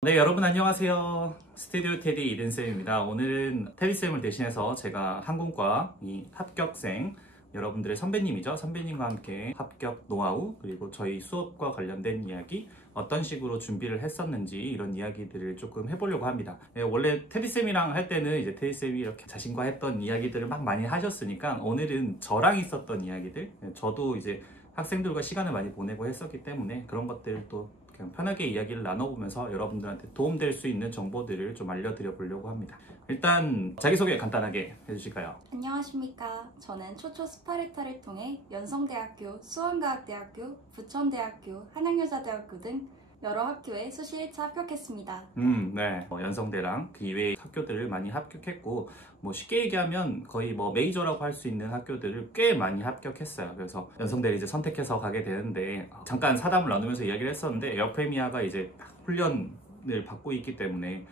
네, 여러분 안녕하세요. 스튜디오 테디 이든쌤입니다. 오늘은 테디쌤을 대신해서 제가 항공과 이 합격생, 여러분들의 선배님이죠. 선배님과 함께 합격 노하우, 그리고 저희 수업과 관련된 이야기, 어떤 식으로 준비를 했었는지 이런 이야기들을 조금 해보려고 합니다. 네, 원래 테디쌤이랑 할 때는 이제 테디쌤이 이렇게 자신과 했던 이야기들을 막 많이 하셨으니까 오늘은 저랑 있었던 이야기들, 저도 이제 학생들과 시간을 많이 보내고 했었기 때문에 그런 것들을 또 그냥 편하게 이야기를 나눠보면서 여러분들한테 도움될 수 있는 정보들을 좀 알려드려 보려고 합니다. 일단 자기소개 간단하게 해주실까요? 안녕하십니까. 저는 초초 스파르타를 통해 연성대학교, 수원과학대학교, 부천대학교, 한양여자대학교 등 여러 학교에 수시 1차 합격했습니다. 네. 연성대랑 그 이외의 학교들을 많이 합격했고, 뭐 쉽게 얘기하면 거의 뭐 메이저라고 할 수 있는 학교들을 꽤 많이 합격했어요. 그래서 연성대를 이제 선택해서 가게 되는데, 잠깐 사담을 나누면서 이야기를 했었는데, 에어프레미아가 이제 훈련을 받고 있기 때문에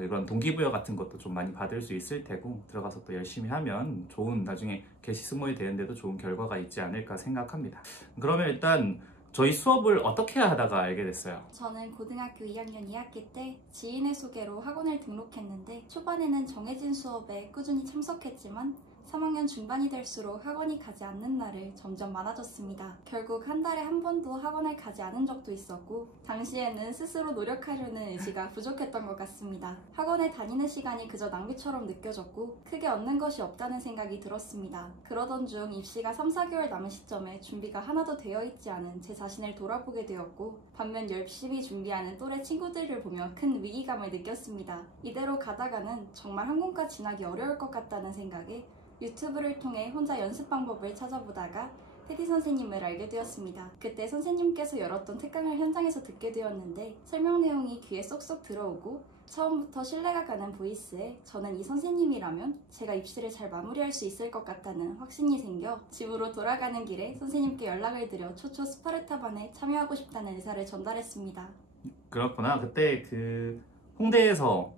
이런 동기부여 같은 것도 좀 많이 받을 수 있을 테고, 들어가서 또 열심히 하면 좋은, 나중에 개시 승무원이 되는데도 좋은 결과가 있지 않을까 생각합니다. 그러면 일단 저희 수업을 어떻게 하다가 알게 됐어요? 저는 고등학교 2학년 2학기 때 지인의 소개로 학원을 등록했는데 초반에는 정해진 수업에 꾸준히 참석했지만 3학년 중반이 될수록 학원이 가지 않는 날을 점점 많아졌습니다. 결국 한 달에 한 번도 학원을 가지 않은 적도 있었고 당시에는 스스로 노력하려는 의지가 부족했던 것 같습니다. 학원에 다니는 시간이 그저 낭비처럼 느껴졌고 크게 얻는 것이 없다는 생각이 들었습니다. 그러던 중 입시가 3, 4개월 남은 시점에 준비가 하나도 되어 있지 않은 제 자신을 돌아보게 되었고 반면 열심히 준비하는 또래 친구들을 보며 큰 위기감을 느꼈습니다. 이대로 가다가는 정말 항공과 진학이 어려울 것 같다는 생각에 유튜브를 통해 혼자 연습 방법을 찾아보다가 테디 선생님을 알게 되었습니다. 그때 선생님께서 열었던 특강을 현장에서 듣게 되었는데 설명 내용이 귀에 쏙쏙 들어오고 처음부터 신뢰가 가는 보이스에 저는 이 선생님이라면 제가 입시를 잘 마무리할 수 있을 것 같다는 확신이 생겨 집으로 돌아가는 길에 선생님께 연락을 드려 초초 스파르타반에 참여하고 싶다는 의사를 전달했습니다. 그렇구나. 그때 그 홍대에서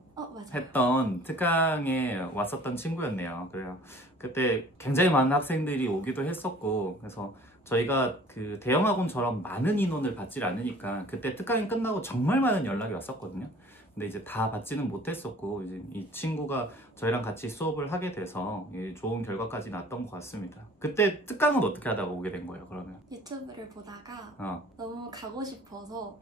했던 특강에 왔었던 친구였네요. 그래요. 그때 굉장히 많은 학생들이 오기도 했었고, 그래서 저희가 그 대형 학원처럼 많은 인원을 받질 않으니까 그때 특강이 끝나고 정말 많은 연락이 왔었거든요. 근데 이제 다 받지는 못했었고, 이제 이 친구가 저희랑 같이 수업을 하게 돼서 좋은 결과까지 났던 것 같습니다. 그때 특강은 어떻게 하다가 오게 된 거예요, 그러면? 유튜브를 보다가 너무 가고 싶어서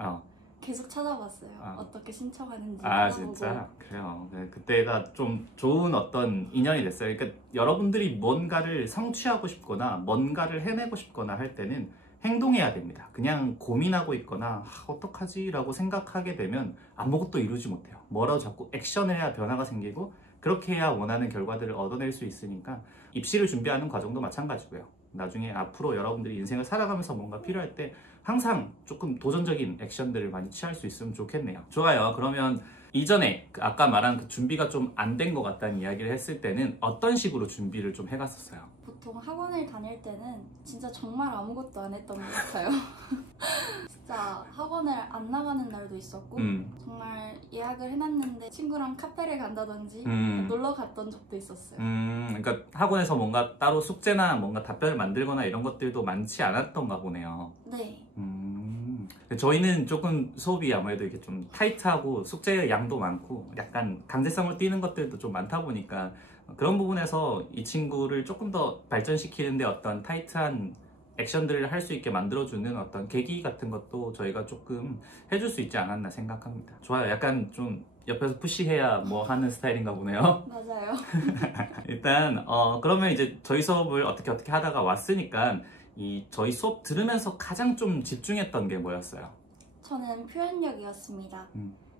계속 찾아봤어요. 어떻게 신청하는지 알아보고. 진짜? 그래요. 네, 그때가 좀 좋은 어떤 인연이 됐어요. 그러니까 여러분들이 뭔가를 성취하고 싶거나 뭔가를 해내고 싶거나 할 때는 행동해야 됩니다. 그냥 고민하고 있거나 어떡하지? 라고 생각하게 되면 아무것도 이루지 못해요. 뭐라도 자꾸 액션을 해야 변화가 생기고 그렇게 해야 원하는 결과들을 얻어낼 수 있으니까 입시를 준비하는 과정도 마찬가지고요. 나중에 앞으로 여러분들이 인생을 살아가면서 뭔가 필요할 때 항상 조금 도전적인 액션들을 많이 취할 수 있으면 좋겠네요. 좋아요. 그러면 이전에 아까 말한 그 준비가 좀 안 된 것 같다는 이야기를 했을 때는 어떤 식으로 준비를 좀 해갔었어요? 보통 학원을 다닐 때는 진짜 정말 아무것도 안 했던 것 같아요. 진짜 학원을 안 나가는 날도 있었고 정말 예약을 해놨는데 친구랑 카페를 간다든지 놀러 갔던 적도 있었어요. 그러니까 학원에서 뭔가 따로 숙제나 뭔가 답변을 만들거나 이런 것들도 많지 않았던가 보네요. 네. 저희는 조금 수업이 아무래도 이렇게 좀 타이트하고 숙제 양도 많고 약간 강제성을 띠는 것들도 좀 많다 보니까 그런 부분에서 이 친구를 조금 더 발전시키는데 어떤 타이트한 액션들을 할 수 있게 만들어주는 어떤 계기 같은 것도 저희가 조금 해줄 수 있지 않았나 생각합니다. 좋아요. 약간 좀 옆에서 푸시해야 뭐 하는 스타일인가 보네요. 맞아요. 일단 그러면 이제 저희 수업을 어떻게 하다가 왔으니까 저희 수업 들으면서 가장 좀 집중했던 게 뭐였어요? 저는 표현력이었습니다.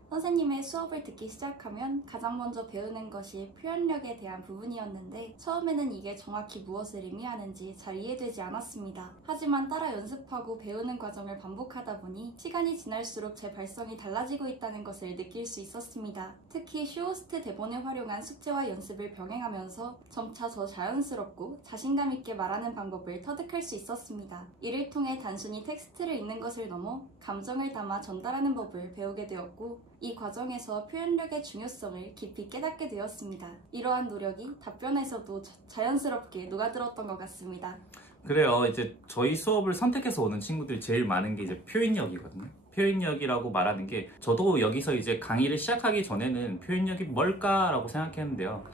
선생님의 수업을 듣기 시작하면 가장 먼저 배우는 것이 표현력에 대한 부분이었는데 처음에는 이게 정확히 무엇을 의미하는지 잘 이해되지 않았습니다. 하지만 따라 연습하고 배우는 과정을 반복하다 보니 시간이 지날수록 제 발성이 달라지고 있다는 것을 느낄 수 있었습니다. 특히 쇼호스트 대본을 활용한 숙제와 연습을 병행하면서 점차 더 자연스럽고 자신감 있게 말하는 방법을 터득할 수 있었습니다. 이를 통해 단순히 텍스트를 읽는 것을 넘어 감정을 담아 전달하는 법을 배우게 되었고 이 과정에서 표현력의 중요성을 깊이 깨닫게 되었습니다. 이러한 노력이 답변에서도 자연스럽게 녹아들었던 것 같습니다. 그래요. 이제 저희 수업을 선택해서 오는 친구들이 제일 많은 게 이제 표현력이거든요. 표현력이라고 말하는 게 저도 여기서 이제 강의를 시작하기 전에는 표현력이 뭘까라고 생각했는데요.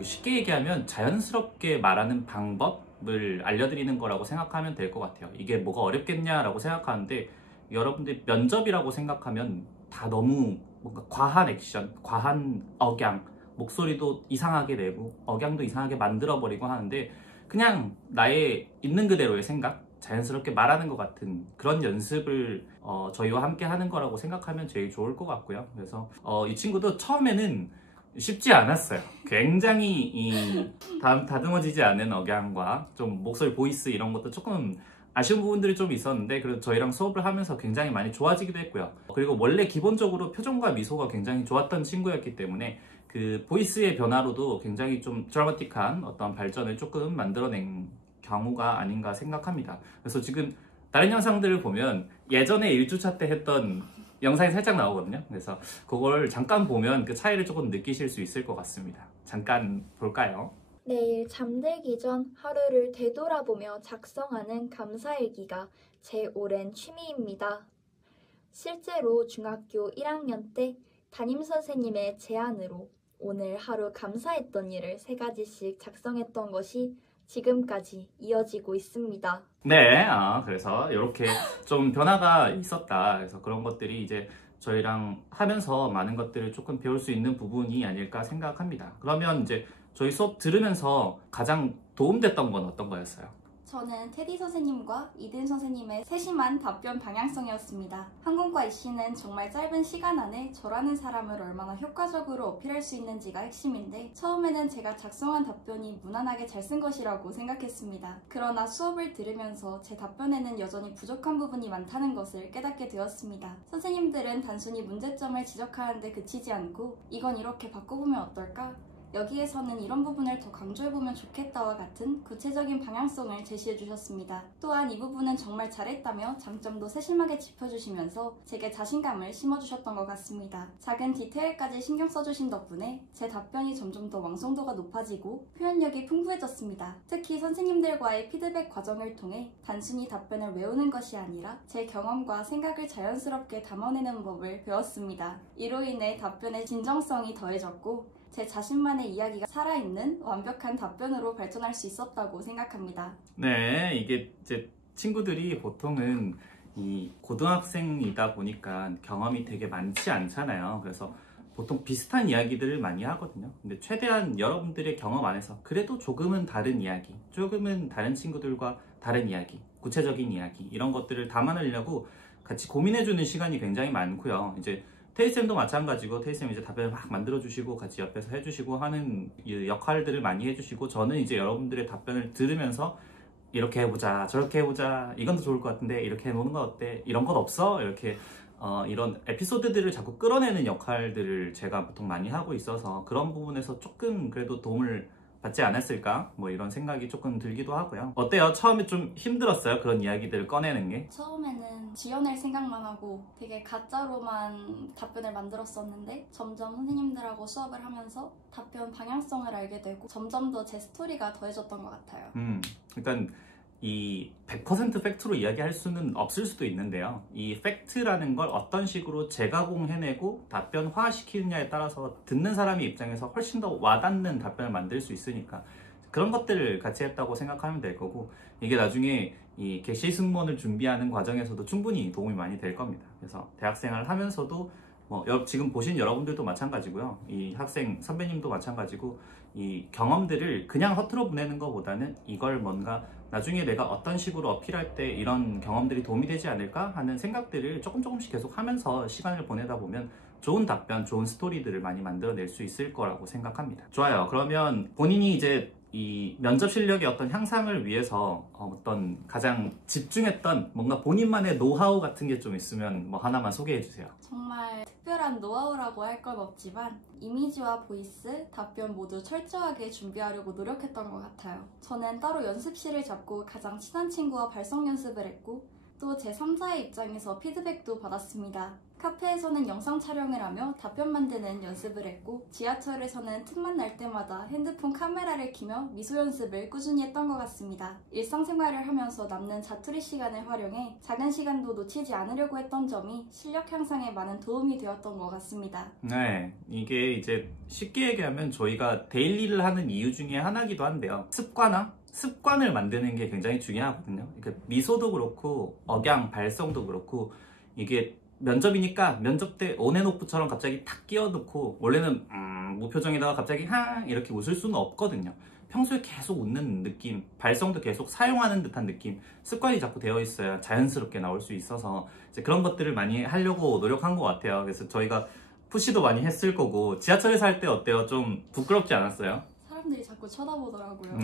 쉽게 얘기하면 자연스럽게 말하는 방법을 알려드리는 거라고 생각하면 될 것 같아요. 이게 뭐가 어렵겠냐라고 생각하는데 여러분들 면접이라고 생각하면 다 너무 뭔가 과한 액션, 과한 억양, 목소리도 이상하게 내고 억양도 이상하게 만들어버리고 하는데 그냥 나의 있는 그대로의 생각, 자연스럽게 말하는 것 같은 그런 연습을 저희와 함께 하는 거라고 생각하면 제일 좋을 것 같고요. 그래서 이 친구도 처음에는 쉽지 않았어요. 굉장히 이 다듬어지지 않은 억양과 좀 목소리 보이스 이런 것도 조금 아쉬운 부분들이 좀 있었는데 그래도 저희랑 수업을 하면서 굉장히 많이 좋아지기도 했고요. 그리고 원래 기본적으로 표정과 미소가 굉장히 좋았던 친구였기 때문에 그 보이스의 변화로도 굉장히 좀 드라마틱한 어떤 발전을 조금 만들어낸 경우가 아닌가 생각합니다. 그래서 지금 다른 영상들을 보면 예전에 1주차 때 했던 영상이 살짝 나오거든요. 그래서 그걸 잠깐 보면 그 차이를 조금 느끼실 수 있을 것 같습니다. 잠깐 볼까요? 내일 잠들기 전 하루를 되돌아보며 작성하는 감사일기가 제 오랜 취미입니다. 실제로 중학교 1학년 때 담임선생님의 제안으로 오늘 하루 감사했던 일을 3가지씩 작성했던 것이 지금까지 이어지고 있습니다. 네, 그래서 이렇게 좀 변화가 있었다. 그래서 그런 것들이 이제 저희랑 하면서 많은 것들을 조금 배울 수 있는 부분이 아닐까 생각합니다. 그러면 이제 저희 수업 들으면서 가장 도움됐던 건 어떤 거였어요? 저는 테디 선생님과 이든 선생님의 세심한 답변 방향성이었습니다. 항공과 이씨는 정말 짧은 시간 안에 저라는 사람을 얼마나 효과적으로 어필할 수 있는지가 핵심인데 처음에는 제가 작성한 답변이 무난하게 잘 쓴 것이라고 생각했습니다. 그러나 수업을 들으면서 제 답변에는 여전히 부족한 부분이 많다는 것을 깨닫게 되었습니다. 선생님들은 단순히 문제점을 지적하는데 그치지 않고 이건 이렇게 바꿔보면 어떨까? 여기에서는 이런 부분을 더 강조해보면 좋겠다와 같은 구체적인 방향성을 제시해 주셨습니다. 또한 이 부분은 정말 잘했다며 장점도 세심하게 짚어주시면서 제게 자신감을 심어주셨던 것 같습니다. 작은 디테일까지 신경 써주신 덕분에 제 답변이 점점 더 완성도가 높아지고 표현력이 풍부해졌습니다. 특히 선생님들과의 피드백 과정을 통해 단순히 답변을 외우는 것이 아니라 제 경험과 생각을 자연스럽게 담아내는 법을 배웠습니다. 이로 인해 답변의 진정성이 더해졌고 제 자신만의 이야기가 살아있는 완벽한 답변으로 발전할 수 있었다고 생각합니다. 네, 이게 이제 친구들이 보통은 이 고등학생이다 보니까 경험이 되게 많지 않잖아요. 그래서 보통 비슷한 이야기들을 많이 하거든요. 근데 최대한 여러분들의 경험 안에서 그래도 조금은 다른 이야기, 조금은 다른 친구들과 다른 이야기, 구체적인 이야기 이런 것들을 담아내려고 같이 고민해주는 시간이 굉장히 많고요. 이제 테이쌤도 마찬가지고 테이쌤이 이제 답변을 막 만들어주시고 같이 옆에서 해주시고 하는 이 역할들을 많이 해주시고 저는 이제 여러분들의 답변을 들으면서 이렇게 해보자 저렇게 해보자 이건 더 좋을 것 같은데 이렇게 해보는 건 어때? 이런 건 없어? 이렇게 이런 에피소드들을 자꾸 끌어내는 역할들을 제가 보통 많이 하고 있어서 그런 부분에서 조금 그래도 도움을 받지 않았을까? 뭐 이런 생각이 조금 들기도 하고요. 어때요? 처음에 좀 힘들었어요? 그런 이야기들을 꺼내는 게? 처음에는 지어낼 생각만 하고 되게 가짜로만 답변을 만들었었는데 점점 선생님들하고 수업을 하면서 답변 방향성을 알게 되고 점점 더 제 스토리가 더해졌던 것 같아요. 그러니까 이 100% 팩트로 이야기할 수는 없을 수도 있는데요. 이 팩트라는 걸 어떤 식으로 재가공해내고 답변화시키느냐에 따라서 듣는 사람의 입장에서 훨씬 더 와닿는 답변을 만들 수 있으니까 그런 것들을 같이 했다고 생각하면 될 거고 이게 나중에 이 개시 승무원을 준비하는 과정에서도 충분히 도움이 많이 될 겁니다. 그래서 대학생활을 하면서도 뭐 지금 보신 여러분들도 마찬가지고요. 이 학생 선배님도 마찬가지고 이 경험들을 그냥 허투루 보내는 것보다는 이걸 뭔가 나중에 내가 어떤 식으로 어필할 때 이런 경험들이 도움이 되지 않을까 하는 생각들을 조금씩 계속 하면서 시간을 보내다 보면 좋은 답변, 좋은 스토리들을 많이 만들어낼 수 있을 거라고 생각합니다. 좋아요. 그러면 본인이 이제 이 면접 실력의 어떤 향상을 위해서 어떤 가장 집중했던 뭔가 본인만의 노하우 같은 게 좀 있으면 뭐 하나만 소개해 주세요. 정말 특별한 노하우라고 할 건 없지만 이미지와 보이스, 답변 모두 철저하게 준비하려고 노력했던 것 같아요. 저는 따로 연습실을 잡고 가장 친한 친구와 발성 연습을 했고 또 제3자의 입장에서 피드백도 받았습니다. 카페에서는 영상 촬영을 하며 답변 만드는 연습을 했고 지하철에서는 틈만 날 때마다 핸드폰 카메라를 켜며 미소 연습을 꾸준히 했던 것 같습니다. 일상생활을 하면서 남는 자투리 시간을 활용해 작은 시간도 놓치지 않으려고 했던 점이 실력 향상에 많은 도움이 되었던 것 같습니다. 네, 이게 이제 쉽게 얘기하면 저희가 데일리를 하는 이유 중에 하나기도 한데요. 습관을 만드는 게 굉장히 중요하거든요. 그러니까 미소도 그렇고 억양, 발성도 그렇고 이게 면접이니까 면접 때 온앤오프처럼 갑자기 탁 끼워놓고 원래는 무표정에다가 갑자기 하 이렇게 웃을 수는 없거든요. 평소에 계속 웃는 느낌, 발성도 계속 사용하는 듯한 느낌, 습관이 자꾸 되어 있어야 자연스럽게 나올 수 있어서 이제 그런 것들을 많이 하려고 노력한 것 같아요. 그래서 저희가 푸시도 많이 했을 거고 지하철에서 할 때 어때요? 좀 부끄럽지 않았어요? 사람들이 자꾸 쳐다보더라고요.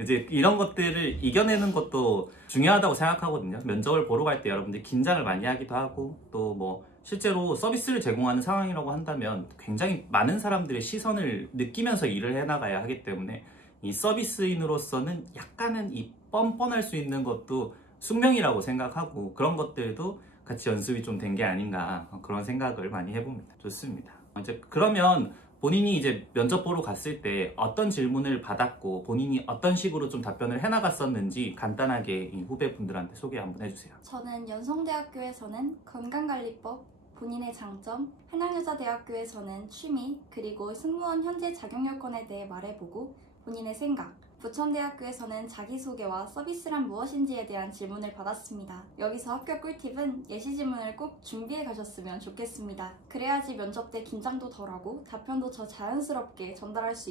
이제 이런 것들을 이겨내는 것도 중요하다고 생각하거든요. 면접을 보러 갈 때 여러분들이 긴장을 많이 하기도 하고 또 뭐 실제로 서비스를 제공하는 상황이라고 한다면 굉장히 많은 사람들의 시선을 느끼면서 일을 해나가야 하기 때문에 이 서비스인으로서는 약간은 이 뻔뻔할 수 있는 것도 숙명이라고 생각하고 그런 것들도 같이 연습이 좀 된 게 아닌가 그런 생각을 많이 해봅니다. 좋습니다. 이제 그러면 본인이 이제 면접 보러 갔을 때 어떤 질문을 받았고 본인이 어떤 식으로 좀 답변을 해나갔었는지 간단하게 이 후배분들한테 소개 한번 해주세요. 저는 연성대학교에서는 건강관리법, 본인의 장점, 한양여자대학교에서는 취미, 그리고 승무원 현재 자격요건에 대해 말해보고 본인의 생각, 부천대학교에서는 자기소개와 서비스란 무엇인지에 대한 질문을 받았습니다. 여기서 합격 꿀팁은 예시 질문을 꼭 준비해 가셨으면 좋겠습니다. 그래야지 면접 때 긴장도 덜하고 답변도 더 자연스럽게 전달할 수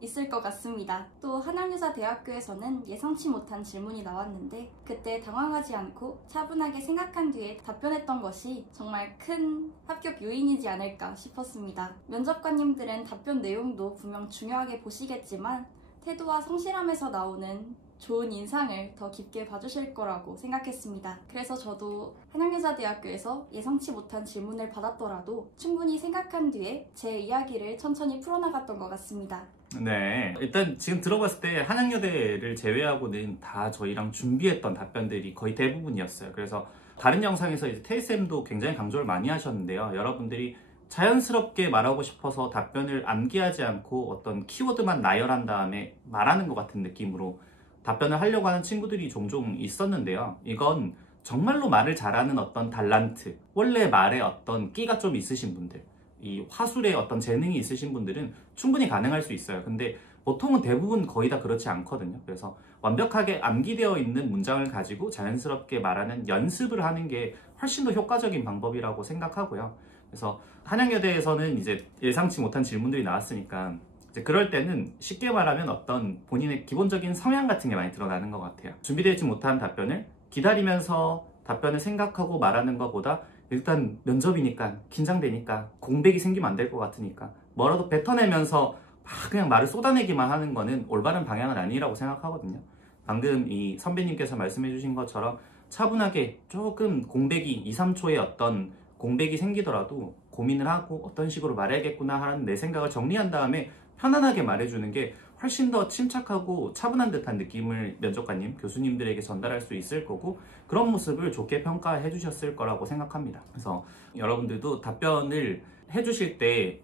있을 것 같습니다. 또 한양여자대학교에서는 예상치 못한 질문이 나왔는데 그때 당황하지 않고 차분하게 생각한 뒤에 답변했던 것이 정말 큰 합격 요인이지 않을까 싶었습니다. 면접관님들은 답변 내용도 분명 중요하게 보시겠지만 태도와 성실함에서 나오는 좋은 인상을 더 깊게 봐주실 거라고 생각했습니다. 그래서 저도 한양여자대학교에서 예상치 못한 질문을 받았더라도 충분히 생각한 뒤에 제 이야기를 천천히 풀어나갔던 것 같습니다. 네, 일단 지금 들어봤을 때 한양여대를 제외하고는 다 저희랑 준비했던 답변들이 거의 대부분이었어요. 그래서 다른 영상에서 이제 태희쌤도 굉장히 강조를 많이 하셨는데요. 여러분들이 자연스럽게 말하고 싶어서 답변을 암기하지 않고 어떤 키워드만 나열한 다음에 말하는 것 같은 느낌으로 답변을 하려고 하는 친구들이 종종 있었는데요. 이건 정말로 말을 잘하는 어떤 달란트, 원래 말에 어떤 끼가 좀 있으신 분들, 이 화술에 어떤 재능이 있으신 분들은 충분히 가능할 수 있어요. 근데 보통은 대부분 거의 다 그렇지 않거든요. 그래서 완벽하게 암기되어 있는 문장을 가지고 자연스럽게 말하는 연습을 하는 게 훨씬 더 효과적인 방법이라고 생각하고요. 그래서 한양여대에서는 이제 예상치 못한 질문들이 나왔으니까 이제 그럴 때는 쉽게 말하면 어떤 본인의 기본적인 성향 같은 게 많이 드러나는 것 같아요. 준비되지 못한 답변을 기다리면서 답변을 생각하고 말하는 것보다 일단 면접이니까 긴장되니까 공백이 생기면 안 될 것 같으니까 뭐라도 뱉어내면서 막 그냥 말을 쏟아내기만 하는 거는 올바른 방향은 아니라고 생각하거든요. 방금 이 선배님께서 말씀해 주신 것처럼 차분하게 조금 공백이 2, 3초의 어떤 공백이 생기더라도 고민을 하고 어떤 식으로 말해야겠구나 하는 내 생각을 정리한 다음에 편안하게 말해주는 게 훨씬 더 침착하고 차분한 듯한 느낌을 면접관님, 교수님들에게 전달할 수 있을 거고 그런 모습을 좋게 평가해 주셨을 거라고 생각합니다. 그래서 여러분들도 답변을 해주실 때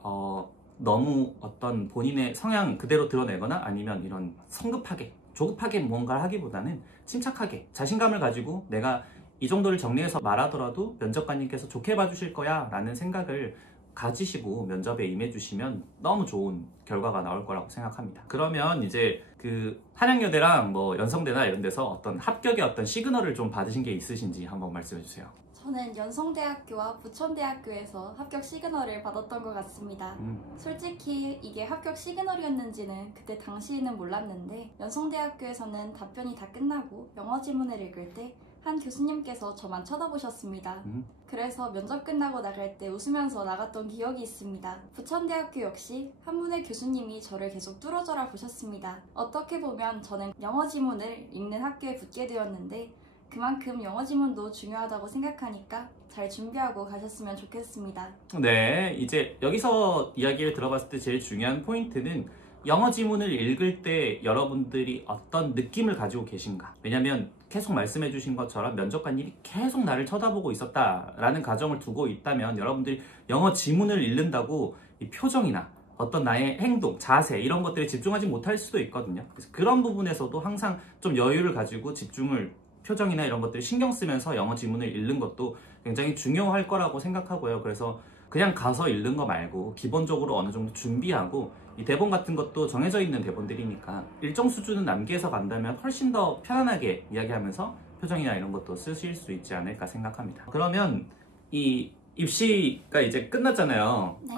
너무 어떤 본인의 성향 그대로 드러내거나 아니면 이런 성급하게, 조급하게 뭔가를 하기보다는 침착하게 자신감을 가지고 내가 이 정도를 정리해서 말하더라도 면접관님께서 좋게 봐주실 거야 라는 생각을 가지시고 면접에 임해주시면 너무 좋은 결과가 나올 거라고 생각합니다. 그러면 이제 그 한양여대랑 뭐 연성대나 이런 데서 어떤 합격의 어떤 시그널을 좀 받으신 게 있으신지 한번 말씀해 주세요. 저는 연성대학교와 부천대학교에서 합격 시그널을 받았던 것 같습니다. 솔직히 이게 합격 시그널이었는지는 그때 당시에는 몰랐는데 연성대학교에서는 답변이 다 끝나고 영어 지문을 읽을 때 한 교수님께서 저만 쳐다보셨습니다. 그래서 면접 끝나고 나갈 때 웃으면서 나갔던 기억이 있습니다. 부천대학교 역시 한 분의 교수님이 저를 계속 뚫어져라 보셨습니다. 어떻게 보면 저는 영어 지문을 읽는 학교에 붙게 되었는데 그만큼 영어 지문도 중요하다고 생각하니까 잘 준비하고 가셨으면 좋겠습니다. 네, 이제 여기서 이야기를 들어봤을 때 제일 중요한 포인트는 영어 지문을 읽을 때 여러분들이 어떤 느낌을 가지고 계신가? 왜냐면 계속 말씀해 주신 것처럼 면접관님이 계속 나를 쳐다보고 있었다라는 가정을 두고 있다면 여러분들이 영어 지문을 읽는다고 이 표정이나 어떤 나의 행동, 자세 이런 것들에 집중하지 못할 수도 있거든요. 그래서 그런 부분에서도 항상 좀 여유를 가지고 집중을 표정이나 이런 것들을 신경 쓰면서 영어 지문을 읽는 것도 굉장히 중요할 거라고 생각하고요. 그래서 그냥 가서 읽는 거 말고 기본적으로 어느 정도 준비하고 이 대본 같은 것도 정해져 있는 대본들이니까 일정 수준은 남기해서 간다면 훨씬 더 편안하게 이야기하면서 표정이나 이런 것도 쓰실 수 있지 않을까 생각합니다. 그러면 이 입시가 이제 끝났잖아요. 네.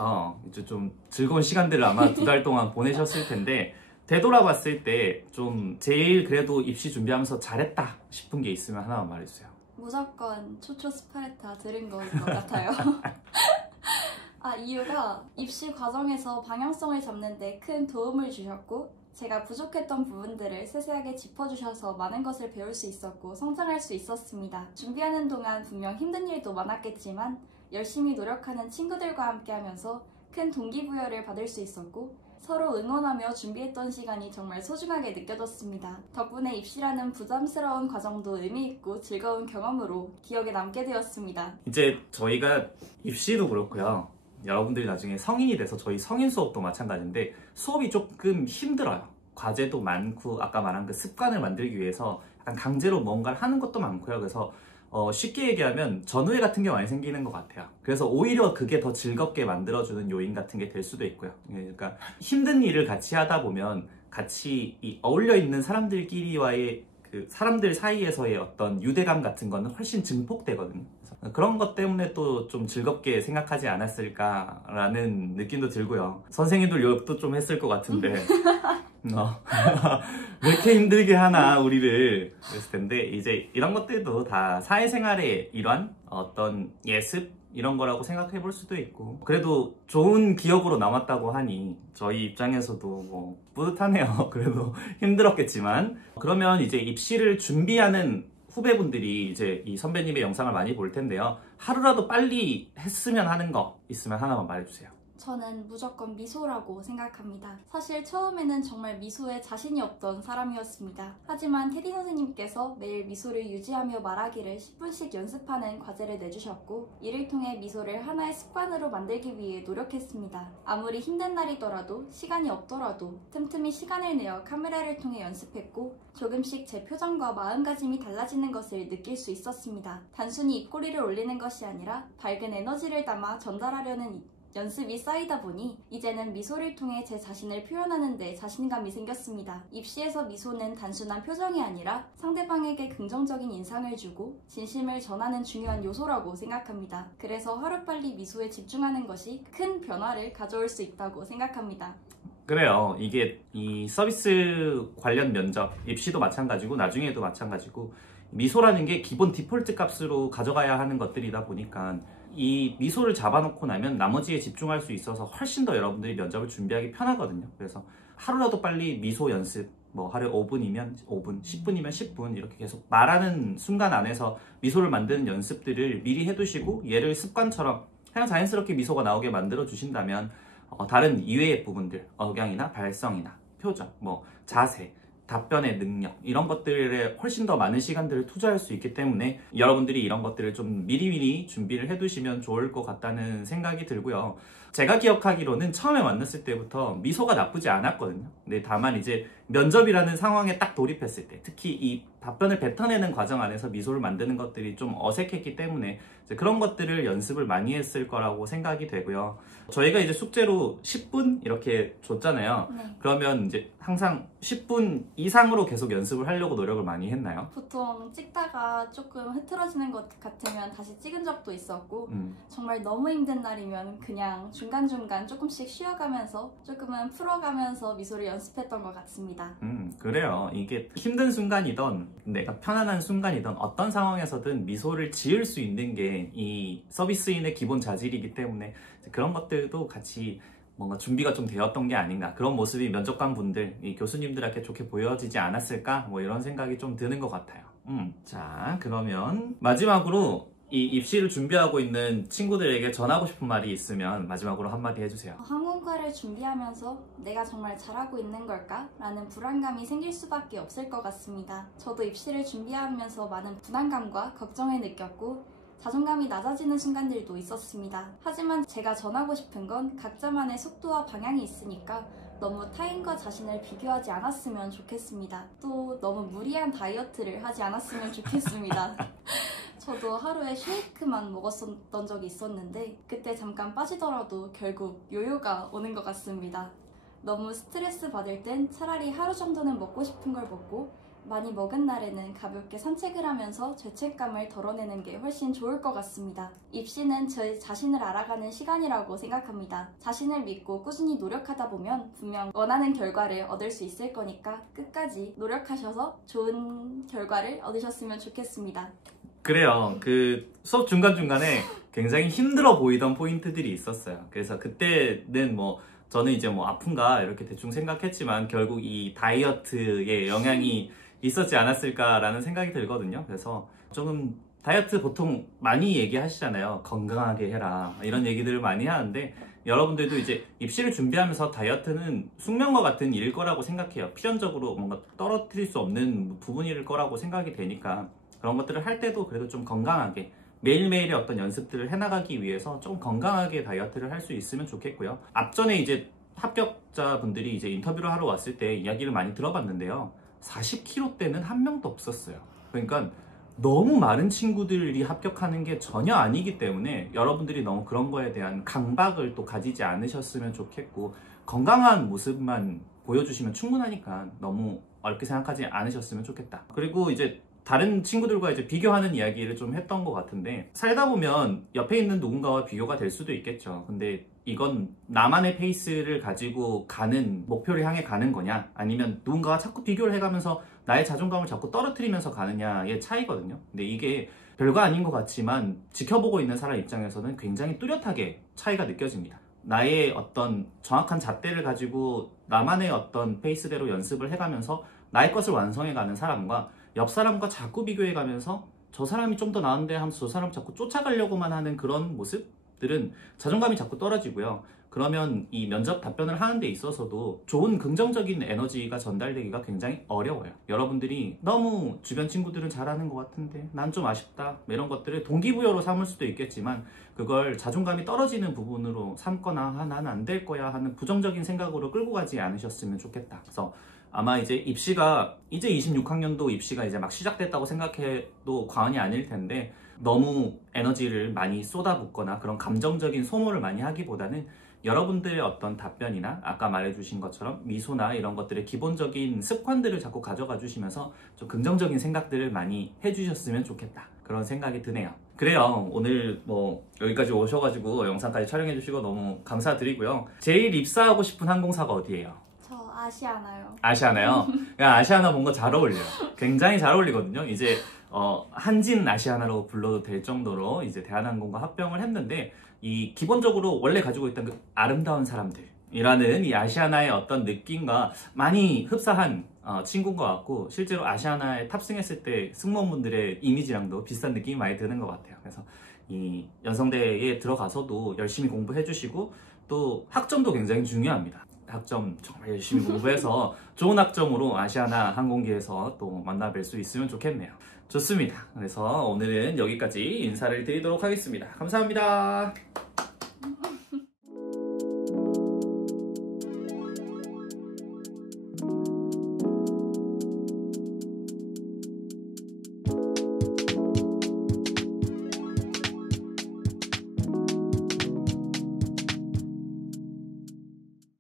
이제 좀 즐거운 시간들을 아마 2달 동안 보내셨을 텐데 되돌아봤을 때 좀 제일 그래도 입시 준비하면서 잘했다 싶은 게 있으면 하나만 말해주세요. 무조건 초초 스파르타 들은 거인 것 같아요. 이유가 입시 과정에서 방향성을 잡는 데 큰 도움을 주셨고 제가 부족했던 부분들을 세세하게 짚어주셔서 많은 것을 배울 수 있었고 성장할 수 있었습니다. 준비하는 동안 분명 힘든 일도 많았겠지만 열심히 노력하는 친구들과 함께하면서 큰 동기부여를 받을 수 있었고 서로 응원하며 준비했던 시간이 정말 소중하게 느껴졌습니다. 덕분에 입시라는 부담스러운 과정도 의미있고 즐거운 경험으로 기억에 남게 되었습니다. 이제 저희가 입시도 그렇고요. 여러분들이 나중에 성인이 돼서 저희 성인 수업도 마찬가지인데 수업이 조금 힘들어요. 과제도 많고 아까 말한 그 습관을 만들기 위해서 약간 강제로 뭔가를 하는 것도 많고요. 그래서 쉽게 얘기하면 전우회 같은 게 많이 생기는 것 같아요. 그래서 오히려 그게 더 즐겁게 만들어주는 요인 같은 게 될 수도 있고요. 그러니까 힘든 일을 같이 하다 보면 같이 어울려 있는 사람들끼리와의 그 사람들 사이에서의 어떤 유대감 같은 거는 훨씬 증폭되거든요. 그런 것 때문에 또 좀 즐겁게 생각하지 않았을까라는 느낌도 들고요. 선생님들 욕도 좀 했을 것 같은데 왜 이렇게 힘들게 하나 우리를 그랬을 텐데 이제 이런 것들도 다 사회생활의 일환 어떤 예습 이런 거라고 생각해 볼 수도 있고 그래도 좋은 기억으로 남았다고 하니 저희 입장에서도 뭐 뿌듯하네요. 그래도 힘들었겠지만 그러면 이제 입시를 준비하는 후배분들이 이제 이 선배님의 영상을 많이 볼 텐데요. 하루라도 빨리 했으면 하는 거 있으면 하나만 말해주세요. 저는 무조건 미소라고 생각합니다. 사실 처음에는 정말 미소에 자신이 없던 사람이었습니다. 하지만 테디 선생님께서 매일 미소를 유지하며 말하기를 10분씩 연습하는 과제를 내주셨고 이를 통해 미소를 하나의 습관으로 만들기 위해 노력했습니다. 아무리 힘든 날이더라도 시간이 없더라도 틈틈이 시간을 내어 카메라를 통해 연습했고 조금씩 제 표정과 마음가짐이 달라지는 것을 느낄 수 있었습니다. 단순히 입꼬리를 올리는 것이 아니라 밝은 에너지를 담아 전달하려는 연습이 쌓이다 보니 이제는 미소를 통해 제 자신을 표현하는 데 자신감이 생겼습니다. 입시에서 미소는 단순한 표정이 아니라 상대방에게 긍정적인 인상을 주고 진심을 전하는 중요한 요소라고 생각합니다. 그래서 하루빨리 미소에 집중하는 것이 큰 변화를 가져올 수 있다고 생각합니다. 그래요. 이게 이 서비스 관련 면접, 입시도 마찬가지고 나중에도 마찬가지고 미소라는 게 기본 디폴트 값으로 가져가야 하는 것들이다 보니까 이 미소를 잡아놓고 나면 나머지에 집중할 수 있어서 훨씬 더 여러분들이 면접을 준비하기 편하거든요. 그래서 하루라도 빨리 미소 연습, 뭐 하루에 5분이면 5분, 10분이면 10분 이렇게 계속 말하는 순간 안에서 미소를 만드는 연습들을 미리 해두시고 얘를 습관처럼 그냥 자연스럽게 미소가 나오게 만들어 주신다면 다른 이외의 부분들, 억양이나 발성이나 표정, 뭐 자세, 답변의 능력 이런 것들에 훨씬 더 많은 시간들을 투자할 수 있기 때문에 여러분들이 이런 것들을 좀 미리미리 준비를 해두시면 좋을 것 같다는 생각이 들고요. 제가 기억하기로는 처음에 만났을 때부터 미소가 나쁘지 않았거든요. 근데 다만 이제 면접이라는 상황에 딱 돌입했을 때 특히 이 답변을 뱉어내는 과정 안에서 미소를 만드는 것들이 좀 어색했기 때문에 이제 그런 것들을 연습을 많이 했을 거라고 생각이 되고요. 저희가 이제 숙제로 10분 이렇게 줬잖아요. 네. 그러면 이제 항상 10분 이상으로 계속 연습을 하려고 노력을 많이 했나요? 보통 찍다가 조금 흐트러지는 것 같으면 다시 찍은 적도 있었고 정말 너무 힘든 날이면 그냥 중간중간 조금씩 쉬어가면서 조금은 풀어가면서 미소를 연습했던 것 같습니다. 그래요. 이게 힘든 순간이던 내가 편안한 순간이던 어떤 상황에서든 미소를 지을 수 있는 게 이 서비스인의 기본 자질이기 때문에 그런 것들도 같이 뭔가 준비가 좀 되었던 게 아닌가, 그런 모습이 면접관 분들, 이 교수님들에게 좋게 보여지지 않았을까, 뭐 이런 생각이 좀 드는 것 같아요. 자, 그러면 마지막으로 이 입시를 준비하고 있는 친구들에게 전하고 싶은 말이 있으면 마지막으로 한마디 해주세요. 항공과를 준비하면서 내가 정말 잘하고 있는 걸까? 라는 불안감이 생길 수밖에 없을 것 같습니다. 저도 입시를 준비하면서 많은 불안감과 걱정을 느꼈고 자존감이 낮아지는 순간들도 있었습니다. 하지만 제가 전하고 싶은 건 각자만의 속도와 방향이 있으니까 너무 타인과 자신을 비교하지 않았으면 좋겠습니다. 또 너무 무리한 다이어트를 하지 않았으면 좋겠습니다. 저도 하루에 쉐이크만 먹었었던 적이 있었는데 그때 잠깐 빠지더라도 결국 요요가 오는 것 같습니다. 너무 스트레스 받을 땐 차라리 하루 정도는 먹고 싶은 걸 먹고 많이 먹은 날에는 가볍게 산책을 하면서 죄책감을 덜어내는 게 훨씬 좋을 것 같습니다. 입시는 제 자신을 알아가는 시간이라고 생각합니다. 자신을 믿고 꾸준히 노력하다 보면 분명 원하는 결과를 얻을 수 있을 거니까 끝까지 노력하셔서 좋은 결과를 얻으셨으면 좋겠습니다. 그래요. 그 수업 중간중간에 굉장히 힘들어 보이던 포인트들이 있었어요. 그래서 그때는 저는 이제 아픈가 이렇게 대충 생각했지만 결국 이 다이어트의 영향이 있었지 않았을까라는 생각이 들거든요. 그래서 조금 다이어트 보통 많이 얘기하시잖아요. 건강하게 해라 이런 얘기들을 많이 하는데 여러분들도 이제 입시를 준비하면서 다이어트는 숙명과 같은 일일 거라고 생각해요. 필연적으로 뭔가 떨어뜨릴 수 없는 부분일 거라고 생각이 되니까 그런 것들을 할 때도 그래도 좀 건강하게 매일매일의 어떤 연습들을 해나가기 위해서 좀 건강하게 다이어트를 할 수 있으면 좋겠고요. 앞전에 이제 합격자분들이 이제 인터뷰를 하러 왔을 때 이야기를 많이 들어봤는데요. 40kg대는 한 명도 없었어요. 그러니까 너무 많은 친구들이 합격하는 게 전혀 아니기 때문에 여러분들이 너무 그런 거에 대한 강박을 또 가지지 않으셨으면 좋겠고 건강한 모습만 보여주시면 충분하니까 너무 어렵게 생각하지 않으셨으면 좋겠다. 그리고 이제 다른 친구들과 이제 비교하는 이야기를 좀 했던 것 같은데 살다 보면 옆에 있는 누군가와 비교가 될 수도 있겠죠. 근데 이건 나만의 페이스를 가지고 가는 목표를 향해 가는 거냐 아니면 누군가와 자꾸 비교를 해가면서 나의 자존감을 자꾸 떨어뜨리면서 가느냐의 차이거든요. 근데 이게 별거 아닌 것 같지만 지켜보고 있는 사람 입장에서는 굉장히 뚜렷하게 차이가 느껴집니다. 나의 어떤 정확한 잣대를 가지고 나만의 어떤 페이스대로 연습을 해가면서 나의 것을 완성해가는 사람과 옆 사람과 자꾸 비교해가면서 저 사람이 좀 더 나은데 하면서 저 사람 자꾸 쫓아가려고만 하는 그런 모습들은 자존감이 자꾸 떨어지고요. 그러면 이 면접 답변을 하는 데 있어서도 좋은 긍정적인 에너지가 전달되기가 굉장히 어려워요. 여러분들이 너무 주변 친구들은 잘하는 것 같은데 난 좀 아쉽다 이런 것들을 동기부여로 삼을 수도 있겠지만 그걸 자존감이 떨어지는 부분으로 삼거나 난 안 될 거야 하는 부정적인 생각으로 끌고 가지 않으셨으면 좋겠다. 그래서 아마 이제 입시가 이제 26학년도 입시가 이제 막 시작됐다고 생각해도 과언이 아닐 텐데 너무 에너지를 많이 쏟아붓거나 그런 감정적인 소모를 많이 하기보다는 여러분들의 어떤 답변이나 아까 말해주신 것처럼 미소나 이런 것들의 기본적인 습관들을 자꾸 가져가 주시면서 좀 긍정적인 생각들을 많이 해주셨으면 좋겠다 그런 생각이 드네요. 그래요. 오늘 여기까지 오셔가지고 영상까지 촬영해주시고 너무 감사드리고요. 제일 입사하고 싶은 항공사가 어디예요? 저 아시아나요. 아시아나요? 아시아나 뭔가 잘 어울려요. 굉장히 잘 어울리거든요. 이제 한진 아시아나로 불러도 될 정도로 이제 대한항공과 합병을 했는데 이 기본적으로 원래 가지고 있던 그 아름다운 사람들이라는 이 아시아나의 어떤 느낌과 많이 흡사한 친구인 것 같고 실제로 아시아나에 탑승했을 때 승무원분들의 이미지랑도 비슷한 느낌이 많이 드는 것 같아요. 그래서 이 연성대에 들어가서도 열심히 공부해 주시고 또 학점도 굉장히 중요합니다. 학점 정말 열심히 공부해서 좋은 학점으로 아시아나 항공기에서 또 만나 뵐 수 있으면 좋겠네요. 좋습니다. 그래서 오늘은 여기까지 인사를 드리도록 하겠습니다. 감사합니다.